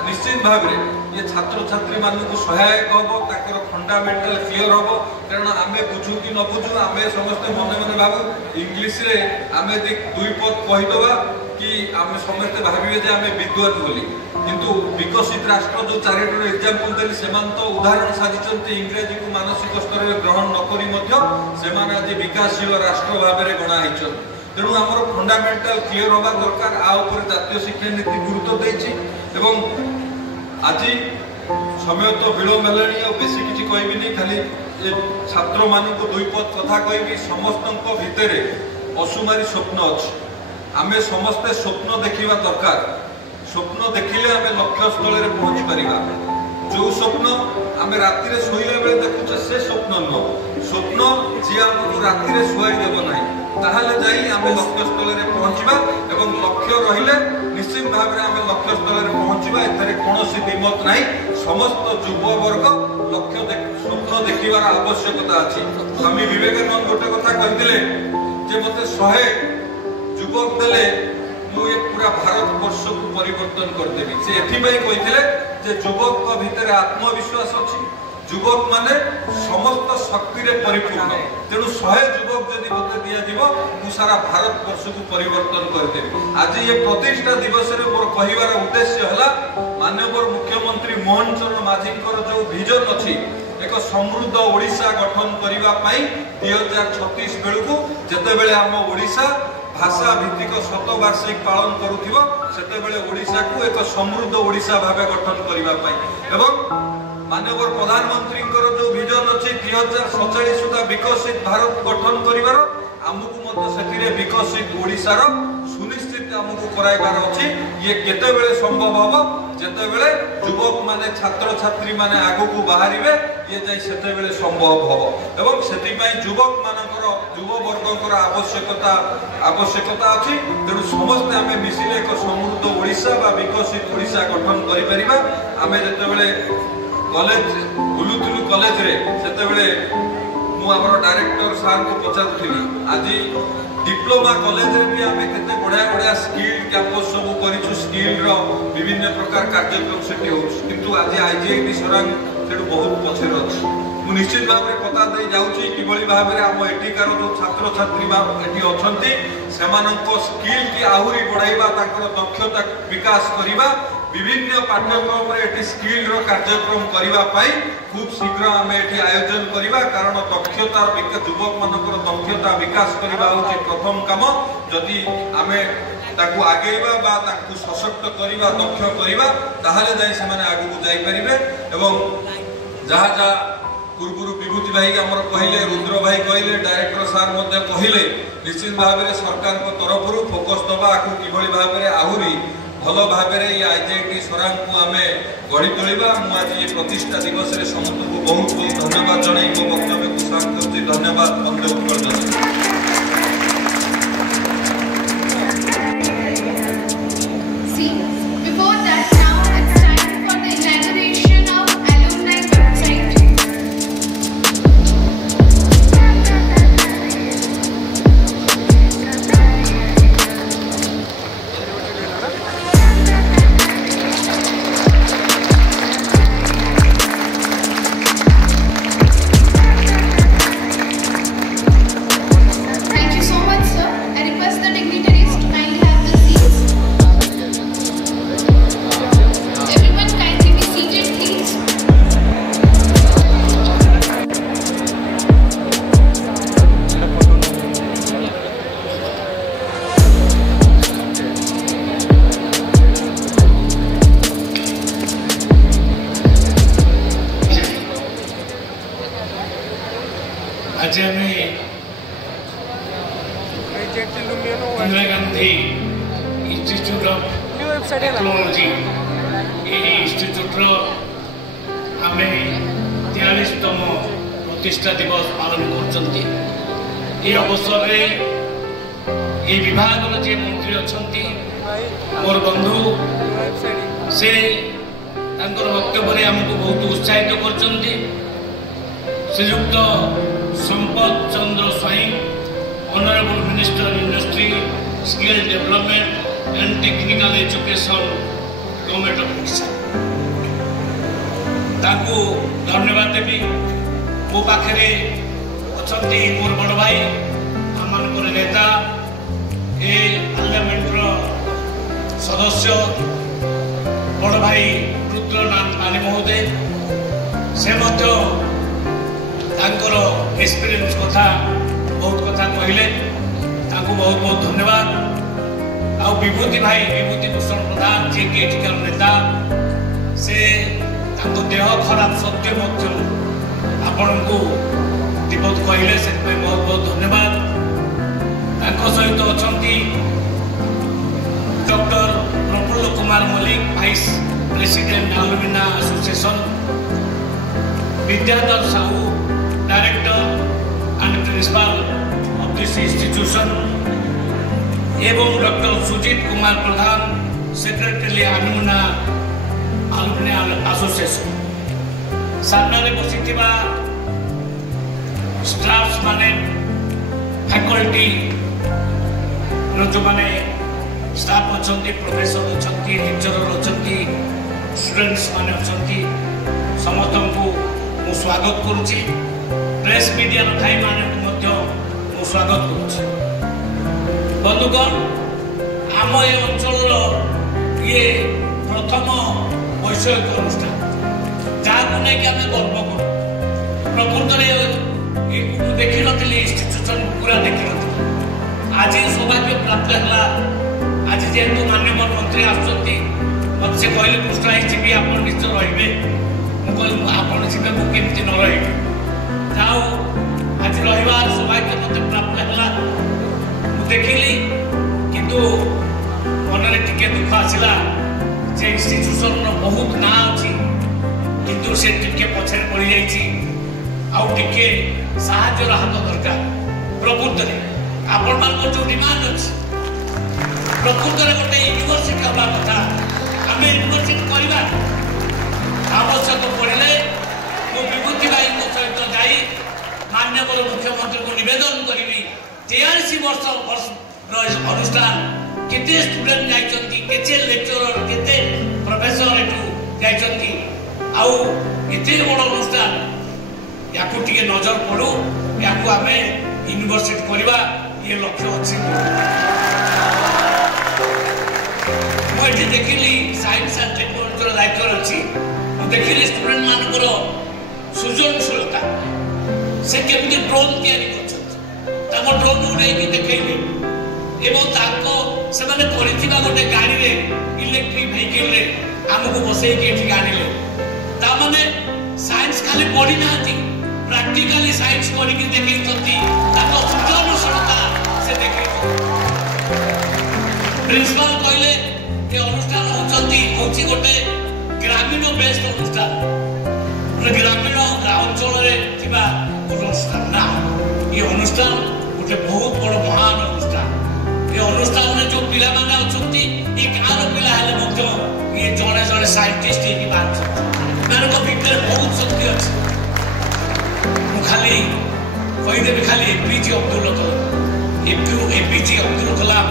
निश्चित भाव में ये छात्र छात्री मान को सहायक हम ताकर फंडामेंटल क्लियर हम। कारण आम बुझू कि न बुझू आम समस्ते मन मन भाव इंग्लीश रे आम दुई पद कहीदबा कि आम समस्ते भावे जे आम विद्वान बोली किंतु विकसित राष्ट्र जो 4टी एग्जांपल देली सेमान तो उदाहरण साजिचंती इंग्रजी को मानसिक स्तर में ग्रहण न करी मध्य सेमान आज विकासशील राष्ट्र भाव में गणा होइछन। तेणु आमर फंडामेंटल क्लियर होगा दरकार आ ऊपर जातीय शिक्षा नीति गुरुत्व देछि एवं आज समय तो विलम्ब हेलाणी और बेसी किछि कहबिनी खाली छात्र मान को दुई पद कथा कहबी समस्त भितर असुमारी स्वप्न अच्छी आमे समस्ते स्वप्न देखिबा दरकार। स्वप्न देखिले आमे लक्ष्य स्थल रे पहुंची परिबा। जो स्वप्न आमे राति रे सोइला बेले देखुछे से स्वप्न न स्वप्न जे हमको राति रे सोई देबो नाही ताहले जाई आमे लक्ष्य स्थल रे पहुंचीबा एवं लक्ष्य रहिले निश्चित भाव में आमे लक्ष्य स्थल रे पहुंचीबा। एथरे कोनोसी दिमत नाही समस्त युवा वर्ग लक्ष्य स्वप्न देखिबार आवश्यकता अछि। स्वामी विवेकानंद गोटे कथा कहिदिले जे मते 100 युवक देले मु ये पूरा भारत वर्ष को परिवर्तन कर देबी। से एथिबाई कहिथिले जे युवक को भीतर आत्मविश्वास अछि युवक माने समस्त शक्ति रे परिपूर्ण। तेणु 100 युवक जदि मते दिया जीव मु सारा भारत वर्ष को परिवर्तन कर देबी। आज ये प्रतिष्ठा दिवस रे मोर कहिवार उद्देश्य हला माननीय मुख्यमंत्री मोहन चरण माझी जो विजन अछि एक समृद्ध ओडिशा गठन करिबा पई 2036 बेलू जते बेले हम ओडिशा भाषा भित्तिक शतवार्षिक पालन करुथिबो सेते बेले ओडिशा को एक समृद्ध ओडिशा भावे गठन करिबा पई एवं माननीय प्रधानमंत्री जो विजन अछि 2047 सुधा विकसित भारत गठन करिवार आमको मत सेतिरे विकसित ओडिशार सुनिश्चित आमको कराइबार अछि। ये केते बेले संभव हबो जेते बेले युवक माने छात्र छात्री माने आगो को बाहरिबे ये जाई सेते बेले संभव हबो एवं सेति पई युवक मानकर युव वर्गकर आवश्यकता अछि। तेणु समस्त आमे मिसिले एक समृद्ध ओडिशा बा विकसित ओडिशा गठन करि परिबा। आमे जेते बेले कॉलेज बुलुथुलु कॉलेज रे सेते बेले मु हमर डायरेक्टर सार को पचारुथिली आज डिप्लोमा कॉलेज रे भी आमे केते बढ़िया बढ़िया स्किल कैंपस सब करिछु स्किल रो विभिन्न प्रकार कार्यक्रम सेठी हो किंतु आज आईजीआईटी सरांग सेठु बहुत पछे अछि। मु निश्चित भाव में कथा दे जाउछि किबळी भाव में हम एटिकार जो छात्र छात्री बा एटी अछंती सेमानंको स्किल की आहुरी बढ़ाइबा ताकर दक्षता विकास करिबा विभिन्न पाठ्यक्रम रे एटी स्किल रो कार्यक्रम करिबा पाई खूब शीघ्र आमे एटी आयोजन करिबा। कारण दक्षता विकास युवक मानकर दक्षता विकास करिबा होछि प्रथम काम। जदि आमे ताकू आगेइबा बा ताकू सशक्त करिबा दक्ष करिबा ताहाले जाई से माने आगु को जाई परिबे एवं जहा जहा पूर्व विभूति भाई आमर कहले रुद्र भाई कहले डायरेक्टर सार मध्य कहले निश्चित भाव में सरकार को तरफ फोकस दबा आकु किभଳି भाव में आहुरी भल भाव में ये आईजीआईटी सरांग को आमे गढ़ी तोलिबा। मु आज ये प्रतिष्ठा दिवस रे समस्त को बहुत बहुत धन्यवाद जणाई मो वक्तव्य को साथ करछि। धन्यवाद वंदे उत्कल। आज आम Indira Gandhi institute of technology institute आम 43तम प्रतिष्ठा दिवस पालन कर अवसर में ये विभाग जे मंत्री अच्छा मोर बंधु से वक्तव्य आमको बहुत उत्साहित कर श्रीयुक्त Sampat Chandra Swain honourable minister industry skill development and technical education government of Odisha धन्यवाद देवी मो पाखे अच्छा मोर बड़ भाई आम नेता ए पार्लियामेंटर सदस्य बड़ भाई रुद्रनाथ माली महोदय से एक्सपीरियंस कथा बहुत कथा कहले बहुत बहुत धन्यवाद आ विभूति भाई विभूति भूषण प्रधान जी के एठिकार नेता से देह खराब सत्य आपण को दिवस कहले से बहुत बहुत धन्यवाद सहित अच्छा doctor Prafulla Kumar Mallick vice president alumni association Bidyadhar Sahoo director and principal of this institution एवं doctor Sujit Kumar Pradhan secretary alumni association सामने बसी स्टाफ माने फैकल्टी जो माने स्टाफ अच्छा प्रोफेसर अच्छा लेक्चरर अच्छा स्टूडेंट्स माने अच्छा समस्त को मु स्वागत करुच्ची प्रेस मीडिया भाई मान को स्वागत करुच्ची बंधुगण आम ये अंचल ये प्रथम वैषयिक अनुष्ठान जहाँ नहीं आम गर्व कर प्रकृत में देखी नी इंस्टीट्यूशन पूरा देखी नी आज सौभाग्य प्राप्त है आज जेहेतु माननीय मंत्री आसुच्च मत से कहले कृष्ण जी आप निश्चय रे आप जी केमती न रही जाओ आज रही सौभाग्य मत प्राप्त है देखिली किंतु मन टिके दुख आसला जे इंस्टीट्यूशन बहुत ना अच्छी किंतु से टिके पछे पड़ जाइए साहाय्य हाथ दरकार प्रकृत में आपण मान जो डिमांड अच्छी प्रकृत में गोटे यूनिवर्सिटी हवा कथा आम यूनिवर्सिटी करवा आवश्यक पड़े मो विभूति भाई सहित जाई माननीय मुख्यमंत्री को निवेदन करी 43 वर्ष अनुष्ठान केते स्टूडेंट जाइछंती केते लेक्चरर केते प्रोफेसर एटू जाइछंती आउ एते बड़ अनुष्ठान याकू टिके नजर पड़ू याकू आमे यूनिवर्सिटी करवा ये लक्ष्य अच्छी मुझे देखिली साइंस एंड टेक्नोलॉजी दायित्व अच्छी देखिली स्टूडेंट मानकर सृजनशीलता से केमती ड्रोन तैयारी कर ड्रोन उड़ाई देखले गोटे गाड़ी में इलेक्ट्रिक व्हीकल रे आमको बसई आनिले तामाने साइंस खाली पढ़ी ना प्रैक्टिकली साइंस करके देखैछंती ताको सृजनशीलता से देखैछंती प्रिंसिपल कहले कि अनुष्ठान होची गोटे ग्रामीण बेस्ड अनुष्ठान ग्रामीण अंचल अनुष्ठान ना ये अनुष्ठान गोटे बहुत बड़ महान अनुष्ठान ये अनुष्ठान में जो पिला माने अछंती ये गाँव पिला हेले ये जड़े जड़े साइंटिस्ट बाहर भीतर बहुत शक्ति अच्छी खाली कहीदेवी खाली एपीजे अब्दुल कलाम एपीजे अब्दुल कलाम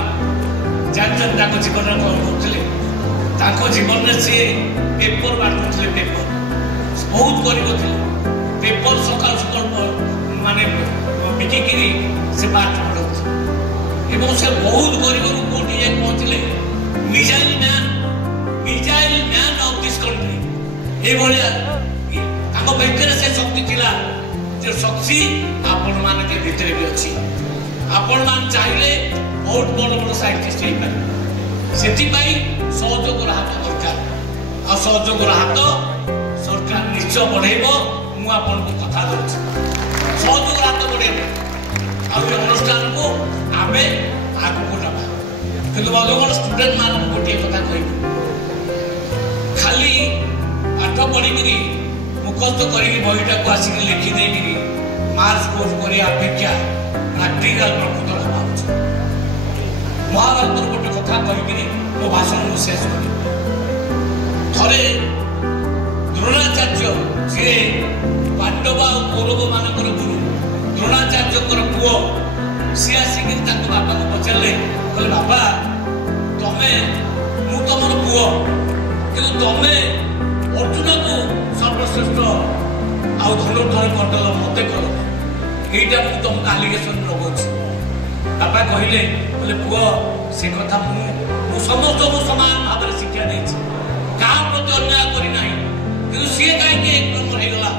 जानते जीवन में कौन करुले जीवन में सी पेपर बांटुले पेपर बहुत गरीब थे पेपर सकाल सकाल माने बिकिकी से बांट पड़े से बहुत गरीब को नहीं पहुंचले missile man of this country ये भीतर से शक्ति थिला जो शक्ति आपण मान के भीतर भी अच्छी आपण मान चाहिए बहुत बड़ बड़ साइंटिस्ट हो पारे से सहयोग हाथ दरकार आ सहयोग हाथ सरकार निश्चय बढ़ेब मु आपन को कथा दूँ। सहयोग हाथ बढ़ेबे अनुष्ठान को आम आगे ना कि बंधुगण स्टूडेंट मान गोटे कथा कह खाली पाठ पढ़ी मुखस्त कर बहीटा को आसिक लिखिदे मार्क स्कोर करने अपेक्षा प्राक्टिकल प्रकृत हवा महाभारत गोटे कथा कहीकि मो भाषण को शेष कर थे द्रोणाचार्य सी पांडव और कौरव मान गुरु द्रोणाचार्य पुओ सी आसिक बापा को पचारे कहले बापा तमें मु तुम पुओ कि तुम्हें अर्जुन को सर्वश्रेष्ठ आउ धनुर्धर करदेल मत कर यहीटा मुझे तुमको आलिगेसन लगे बापा कहले बोले पुओ से कथा मु समस्त समान भाव में शिक्षा देती क्या प्रति अन्याय करना कि सी कहीं एक नंबर होगा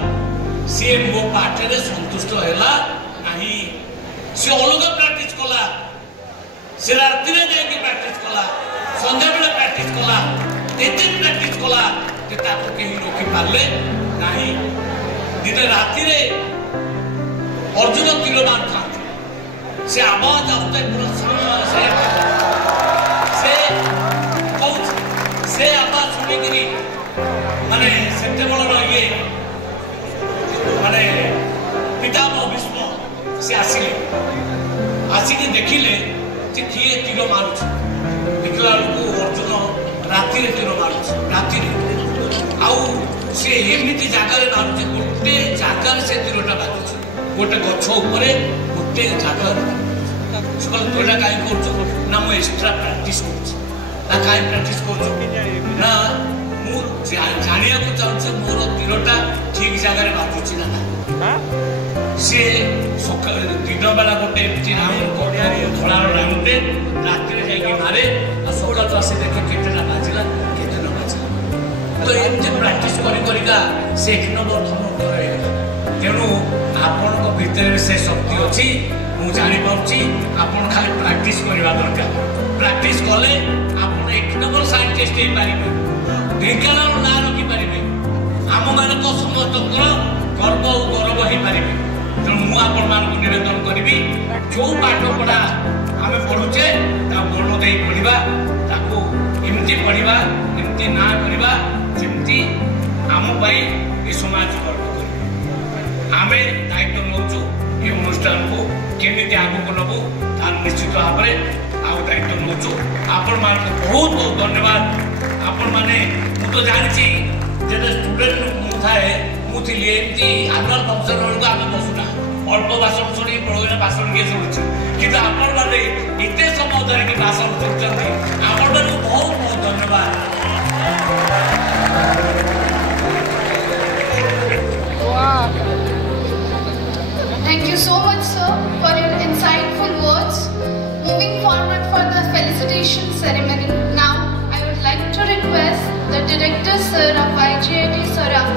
सी मो पाठे संतुष्ट है नहीं सी अलग प्राक्ट कला से राति प्राक्ट कला संध्या बेले प्राक्ट कला एत प्राक्ट कला कहीं रोकी पारे ना दिन राति अर्जुन तीर मार था से आवाज आते पूरा से आवाज शुणिक माने से ये माने पितामह भीष्म से आसिले आसिक देखिले जे किए तीर मारुछ देखला अर्जुन राति तीर मारुछ राति आउ से एमती जगार मारुछ गोटे जगार से तीरटा बाजुछ गोटे गछ उपरे गोटे जगार तोटा कहीं कर ना मुझे एक्सट्रा प्राक्ट कर कहीं प्राक्ट कर ना जाना चाहूँ मोर तीरटा ठीक जगह बाजुची ना सी दिन बेला गोटे धड़ार राउंडे राति मारे सकाल आसे देखे केटा बाजिला केते न बाजिला तो एमती प्राक्ट करिका से 1 नंबर धनुर्धर तेणु आपण भितर से शक्ति अच्छी मुझे जापारी आपड़ खाली प्राक्ट करवा दरकार प्राक्ट कले आप 1 नंबर साइंटिस्ट हो पारे ढेंकानाल ना रखिपारे आम मान समस्त गर्व और गौरव हो पारे तेणु मुझे निवेदन करी जो पाठ पढ़ा आम पढ़ुचे मन दे पढ़ा एमती पढ़ा एमती ना करवा जमती आम ये समाज गर्व कर आम दायित्व नौचु ये अनुष्ठान को केमी आगक नबू तार निश्चित भाव में आउ दायित्व नौचु आपण मान बहुत बहुत धन्यवाद आपण मैंने तो जानी स्टूडेंट मुझे मुझे आनुआल फंक्शन बेलू आम बसुना अल्प भाषण शुणी बड़े भाषण किए शुणुचु कि आपण मैंने एत समय धरिकी भाषण शुणुंट आपण बहुत बहुत धन्यवाद Thank you so much, sir, for your insightful words. Moving forward for the felicitation ceremony, now I would like to request the Director Sir of IGIT Sarang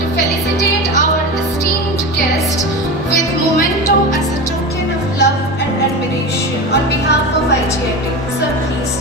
to felicitate our esteemed guest with memento as a token of love and admiration on behalf of IGIT. Sir, please.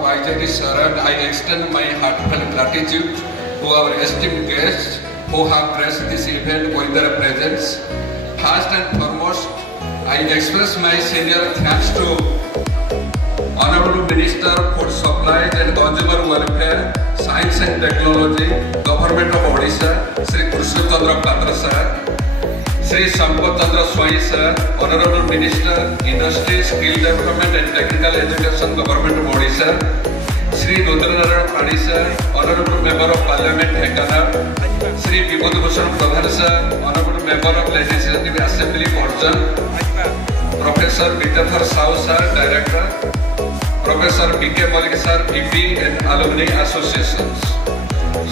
of IJT sir, and I extend my heartfelt gratitude to our esteemed guests who have graced this event with their presence. First and foremost, I express my sincere thanks to Honorable Minister for Supplies and Consumer Welfare, Science and Technology, Government of Odisha, Sri Krishna Chandra Patra sir, Sri Sampath Chandra Swai sir, Honorable Minister, Industry, Skill Development and Technical Education, Government of Odisha, Sri Rudranarayan Pani sir, Honorable Member of Parliament, Hekana, Sri Vibhuti Bhushan Pradhan sir, Honorable Member of Legislative Assembly, Porjan, Professor Vitathar Sao sir, Director, Professor B.K. Malik sir, VP and Alumni Associations.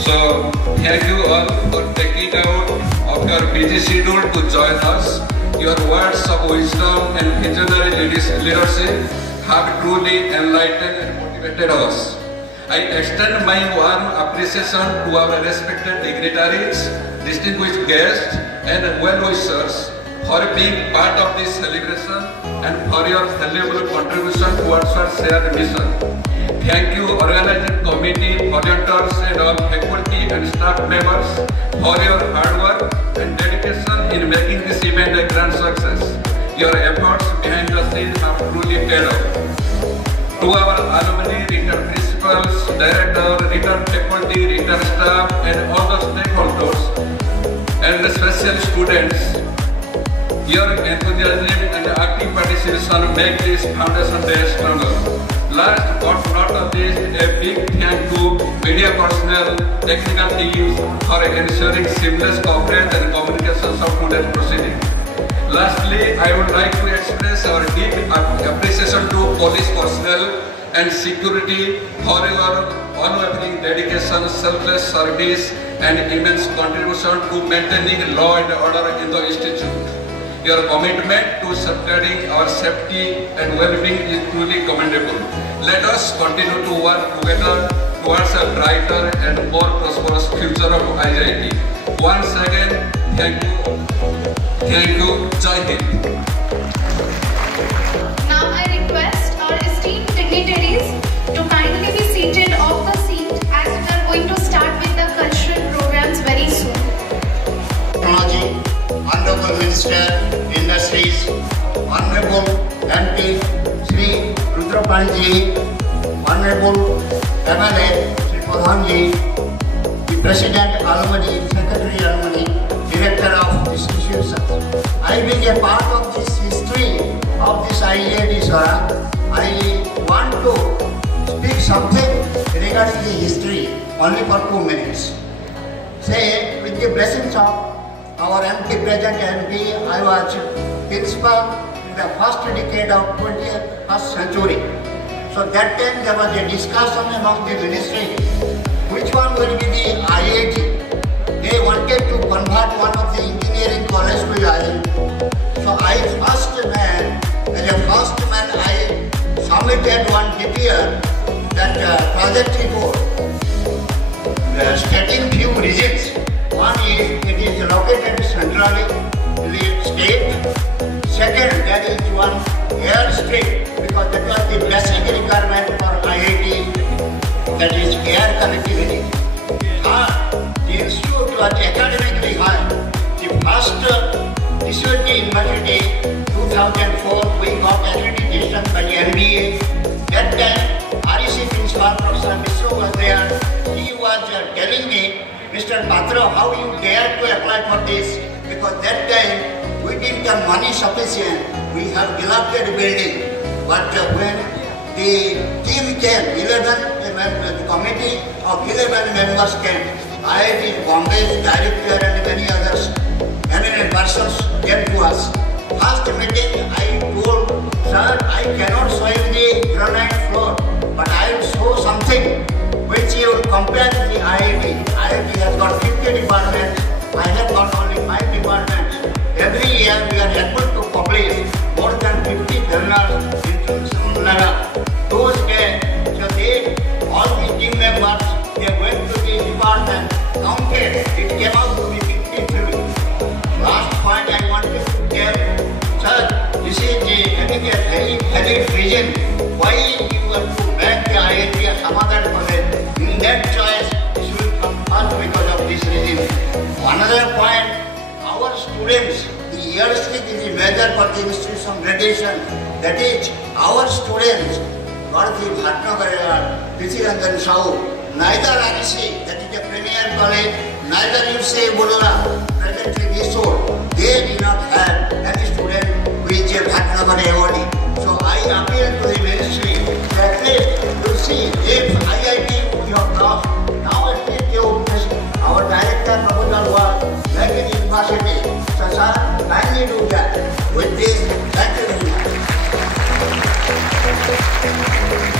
So, thank you all for taking out of your busy schedule to join us. Your words of wisdom and visionary leadership have truly enlightened and motivated us. I extend my warm appreciation to our respected dignitaries, distinguished guests and well-wishers for being part of this celebration and for your valuable contribution towards our shared mission. Thank you organizing committee, volunteers and all faculty and staff members for your hard work and dedication in making this event a grand success. Your efforts behind the scenes have truly paid off. To our alumni, returned principals, director, returned faculty, returned staff and all the stakeholders and especially students, your enthusiasm and active participation make this foundation day stronger. Last but not least, a big thank to media personnel, technical teams for ensuring seamless coverage and communications of today's proceeding. Lastly, I would like to express our deep appreciation to police personnel and security for your unwavering dedication, selfless service and immense contribution to maintaining law and order in the institute. Your commitment to safeguarding our safety and well-being is truly commendable. Let us continue to work together towards a brighter and more prosperous future of IJT. Once again, thank you. Thank you. Jai Hind. Now I request our esteemed dignitaries to kindly be seated off the seat as we are going to start with the cultural programs very soon. Technology, Honorable Minister, Industries, Honorable MP Sri Rudrapani ji, Honorable MLA Sri Pradhan ji, the President Alumni, Secretary Alumni, Director of this institution. I being a part of this history of this IJT sir, I want to speak something regarding the history only for 2 minutes. Say, with the blessings of our MP, present MP, I was principal in the first decade of 21st century. So that time there was a discussion among the ministry, which one will be the IIT. They wanted to convert one of the engineering college to IIT. So I submitted one DPR, that project report, stating few reasons. One is it is located centrally in the state. Second, there is one airstrip, because that was the basic requirement for IIT, that is air connectivity. Third, the institute was academically high. The first Vishwanath University, 2004, we got accreditation by MBA. That time, REC principal Professor Mishra was there. He was telling me, Mr. Patra, how you dare to apply for this? Because that time, we didn't have money sufficient. We have dilapidated building. But when the team came, the committee of 11 members came, IIT Bombay's director and many others, eminent persons came to us. First meeting, I told, sir, I cannot show you the granite floor, but I will show something which you will compare to the IIT. IIT has got 50 departments, I have got only 5 departments. Every year we are able to publish more than 50 journals in Sunnara. Those days, so they, all the team members, they went to the department, counted, it came out to be 53. Last point I wanted to tell, sir, this is the very valid reason why you want to make the IIT the institution gradation. That is our students, Bharati Bhatnagar and Prithviranjan Sahu, neither REC, that is a premier college, neither UC Bolora, presently Mysore, they do not have any student who is a Bhatnagar awardee. So I appeal to the ministry that at least to see if IIT we have lost, now at least our director proposal was like a university. So sir, kindly do that. With this, thank you very much.